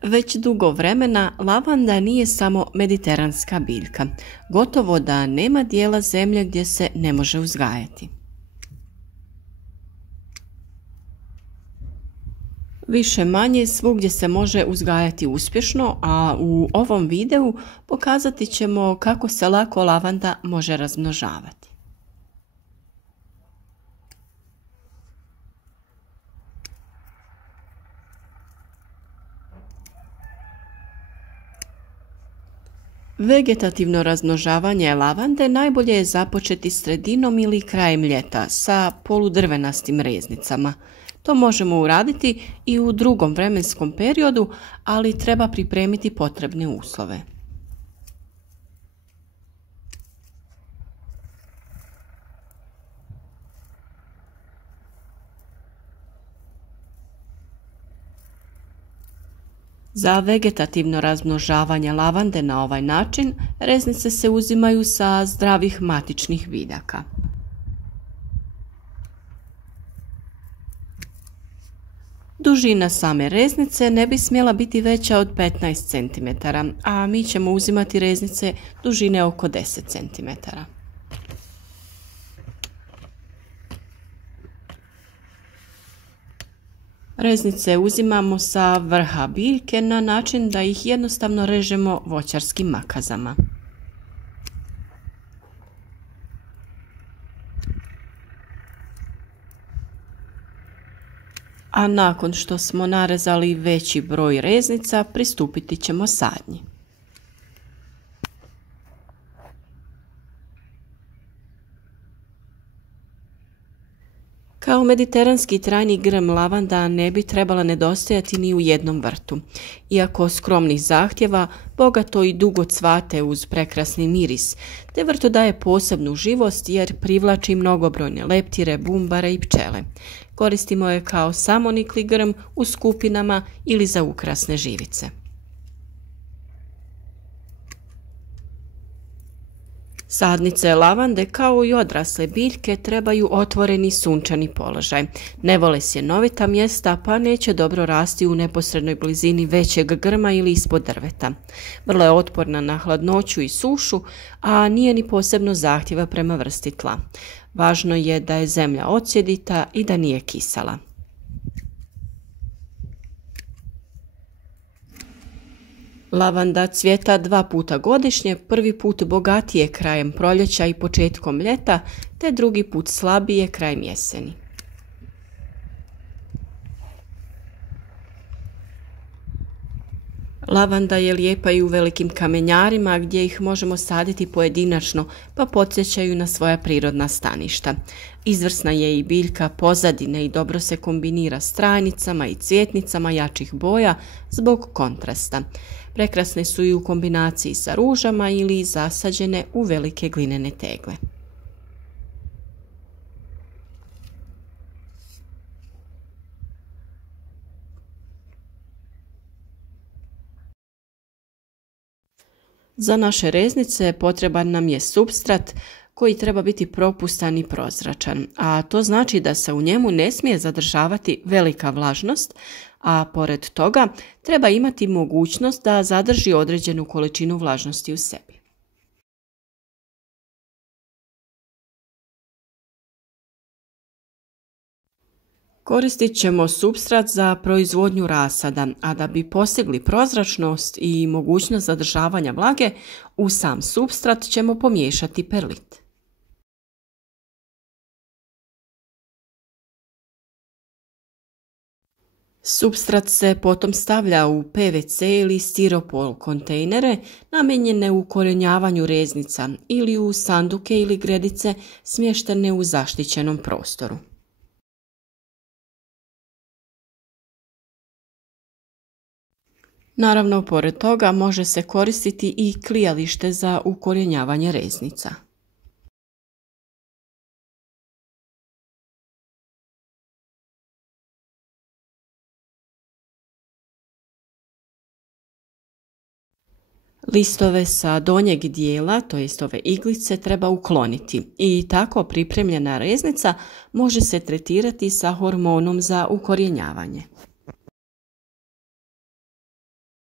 Već dugo vremena lavanda nije samo mediteranska biljka. Gotovo da nema dijela zemlje gdje se ne može uzgajati. Više manje svugdje se može uzgajati uspješno, a u ovom videu pokazati ćemo kako se lako lavanda može razmnožavati. Vegetativno razmnožavanje lavande najbolje je započeti sredinom ili krajem ljeta sa poludrvenastim reznicama. To možemo uraditi i u drugom vremenskom periodu, ali treba pripremiti potrebne uslove. Za vegetativno razmnožavanje lavande na ovaj način reznice se uzimaju sa zdravih matičnih biljaka. Dužina same reznice ne bi smjela biti veća od 15 cm, a mi ćemo uzimati reznice dužine oko 10 cm. Reznice uzimamo sa vrha biljke na način da ih jednostavno režemo voćarskim makazama. A nakon što smo narezali veći broj reznica, pristupiti ćemo sadnji. Kao mediteranski trajni grm lavanda ne bi trebala nedostajati ni u jednom vrtu. Iako skromnih zahtjeva, bogato i dugo cvate uz prekrasni miris, te vrtu daje posebnu živost jer privlači mnogobrojne leptire, bumbare i pčele. Koristimo je kao samonikli grm u skupinama ili za ukrasne živice. Sadnice lavande kao i odrasle biljke trebaju otvoreni sunčani položaj. Ne vole sjenovita mjesta pa neće dobro rasti u neposrednoj blizini većeg grma ili ispod drveta. Vrlo je otporna na hladnoću i sušu, a nije ni posebno zahtjeva prema vrsti tla. Važno je da je zemlja odsjedita i da nije kisela. Lavanda cvjeta 2 puta godišnje, prvi put bogatije krajem proljeća i početkom ljeta, te drugi put slabije krajem jeseni. Lavanda je lijepa i u velikim kamenjarima gdje ih možemo saditi pojedinačno pa podsjećaju na svoja prirodna staništa. Izvrsna je i biljka pozadine i dobro se kombinira s trajnicama i cvjetnicama jačih boja zbog kontrasta. Prekrasne su i u kombinaciji sa ružama ili zasađene u velike glinene tegle. Za naše reznice potreban nam je supstrat koji treba biti propustan i prozračan, a to znači da se u njemu ne smije zadržavati velika vlažnost, a pored toga treba imati mogućnost da zadrži određenu količinu vlažnosti u sebi. Koristit ćemo supstrat za proizvodnju rasada, a da bi postigli prozračnost i mogućnost zadržavanja vlage, u sam supstrat ćemo pomiješati perlit. Supstrat se potom stavlja u PVC ili stiropor kontejnere namijenjene ukorjenjavanju reznica ili u sanduke ili gredice smještene u zaštićenom prostoru. Naravno, pored toga može se koristiti i klijalište za ukorjenjavanje reznica. Listove sa donjeg dijela, to jest ove iglice, treba ukloniti i tako pripremljena reznica može se tretirati sa hormonom za ukorjenjavanje.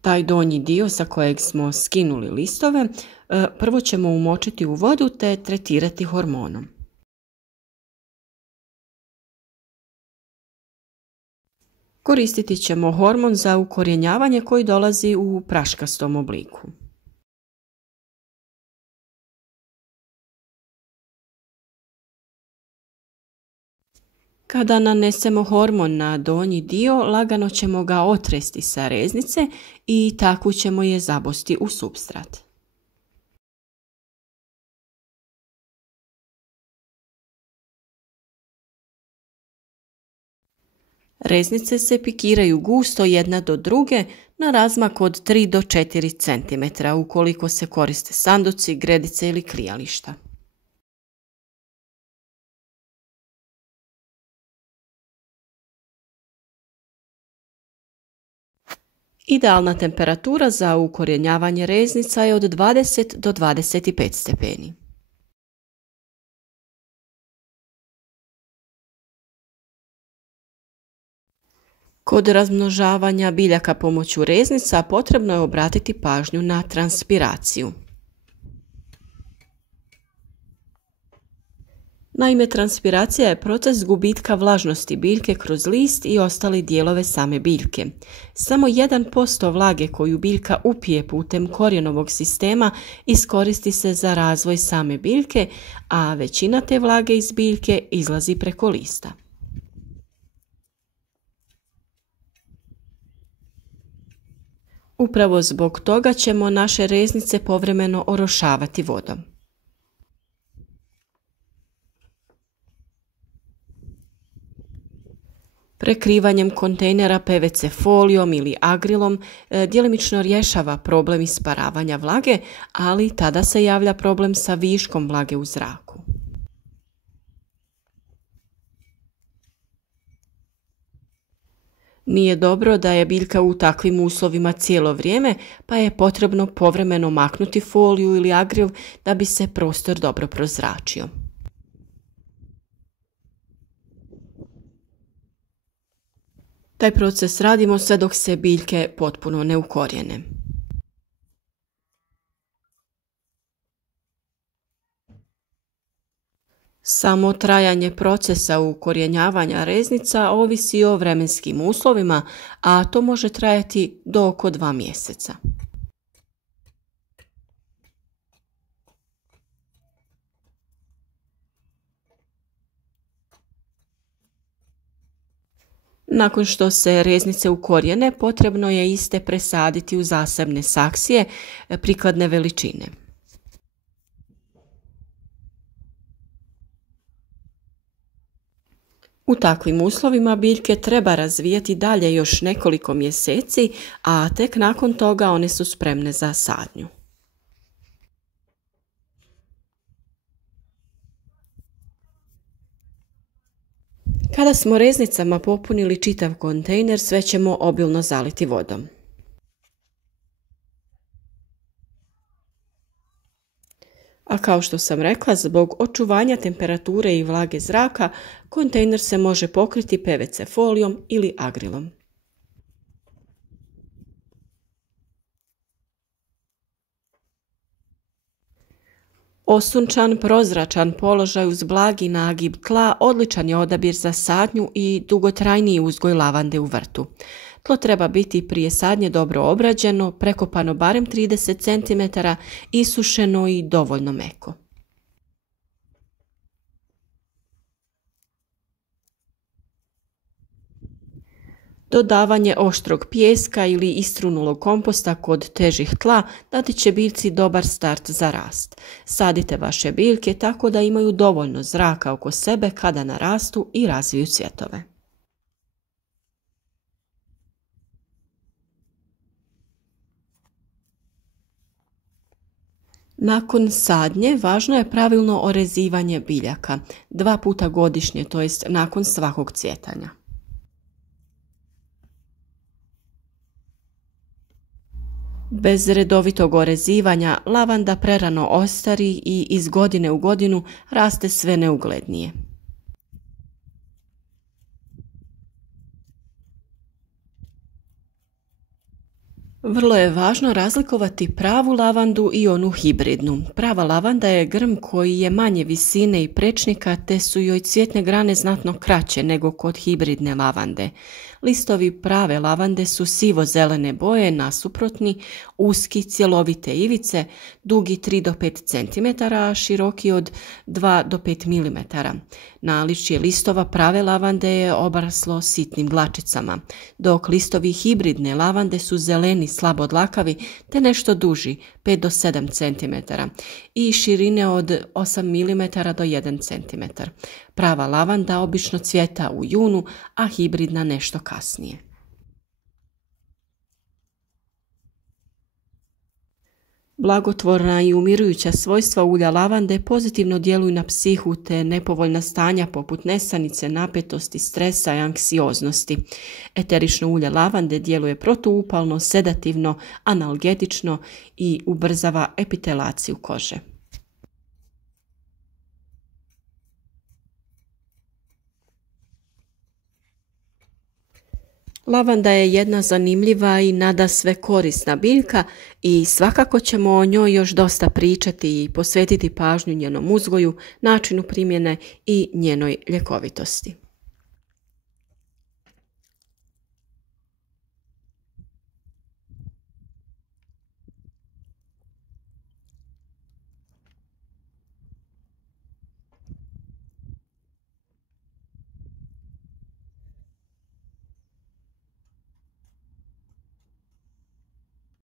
Taj donji dio sa kojeg smo skinuli listove, prvo ćemo umočiti u vodu te tretirati hormonom. Koristiti ćemo hormon za ukorjenjavanje koji dolazi u praškastom obliku. Kada nanesemo hormon na donji dio, lagano ćemo ga otresti sa reznice i tako ćemo je zabosti u supstrat. Reznice se pikiraju gusto jedna do druge na razmak od 3 do 4 cm ukoliko se koriste sanduci, gredice ili klijališta. Idealna temperatura za ukorjenjavanje reznica je od 20 do 25 stepeni. Kod razmnožavanja biljaka pomoću reznica potrebno je obratiti pažnju na transpiraciju. Naime, transpiracija je proces gubitka vlažnosti biljke kroz list i ostale dijelove same biljke. Samo 1% vlage koju biljka upije putem korijenovog sistema iskoristi se za razvoj same biljke, a većina te vlage iz biljke izlazi preko lista. Upravo zbog toga ćemo naše reznice povremeno orošavati vodom. Prekrivanjem kontejnera PVC folijom ili agrilom djelimično rješava problem isparavanja vlage, ali tada se javlja problem sa viškom vlage u zraku. Nije dobro da je biljka u takvim uslovima cijelo vrijeme, pa je potrebno povremeno maknuti foliju ili agril da bi se prostor dobro prozračio. Taj proces radimo sve dok se biljke potpuno ne ukorijene. Samo trajanje procesa ukorijenjavanja reznica ovisi o vremenskim uslovima, a to može trajati do oko 2 mjeseca. Nakon što se reznice ukorijene, potrebno je iste presaditi u zasebne saksije prikladne veličine. U takvim uslovima biljke treba razvijati dalje još nekoliko mjeseci, a tek nakon toga one su spremne za sadnju. Kada smo reznicama popunili čitav kontejner, sve ćemo obilno zaliti vodom. A kao što sam rekla, zbog očuvanja temperature i vlage zraka, kontejner se može pokriti PVC folijom ili agrilom. Osunčan, prozračan položaj uz blagi nagib tla odličan je odabir za sadnju i dugotrajniji uzgoj lavande u vrtu. Tlo treba biti prije sadnje dobro obrađeno, prekopano barem 30 cm, isušeno i dovoljno meko. Dodavanje oštrog pijeska ili istrunulog komposta kod težih tla dati će biljci dobar start za rast. Sadite vaše biljke tako da imaju dovoljno zraka oko sebe kada narastu i razviju cvjetove. Nakon sadnje važno je pravilno orezivanje biljaka, 2 puta godišnje, to jest nakon svakog cvjetanja. Bez redovitog orezivanja lavanda prerano ostari i iz godine u godinu raste sve neuglednije. Vrlo je važno razlikovati pravu lavandu i onu hibridnu. Prava lavanda je grm koji je manje visine i prečnika, te su joj cvjetne grane znatno kraće nego kod hibridne lavande. Listovi prave lavande su sivo-zelene boje, nasuprotni, uski, cjelovite ivice, dugi 3 do 5 cm, a široki od 2 do 5 mm. Naličje listova prave lavande je obraslo sitnim dlačicama, dok listovi hibridne lavande su zeleni, slabo dlakavi, te nešto duži, 5 do 7 cm, i širine od 8 mm do 1 cm. Prava lavanda obično cvjeta u junu, a hibridna nešto kasnije. Blagotvorna i umirujuća svojstva ulja lavande pozitivno djeluju na psihu te nepovoljna stanja poput nesanice, napetosti, stresa i anksioznosti. Eterično ulje lavande djeluje protuupalno, sedativno, analgetično i ubrzava epitelaciju kože. Lavanda je jedna zanimljiva i nadasve korisna biljka i svakako ćemo o njoj još dosta pričati i posvetiti pažnju njenom uzgoju, načinu primjene i njenoj ljekovitosti.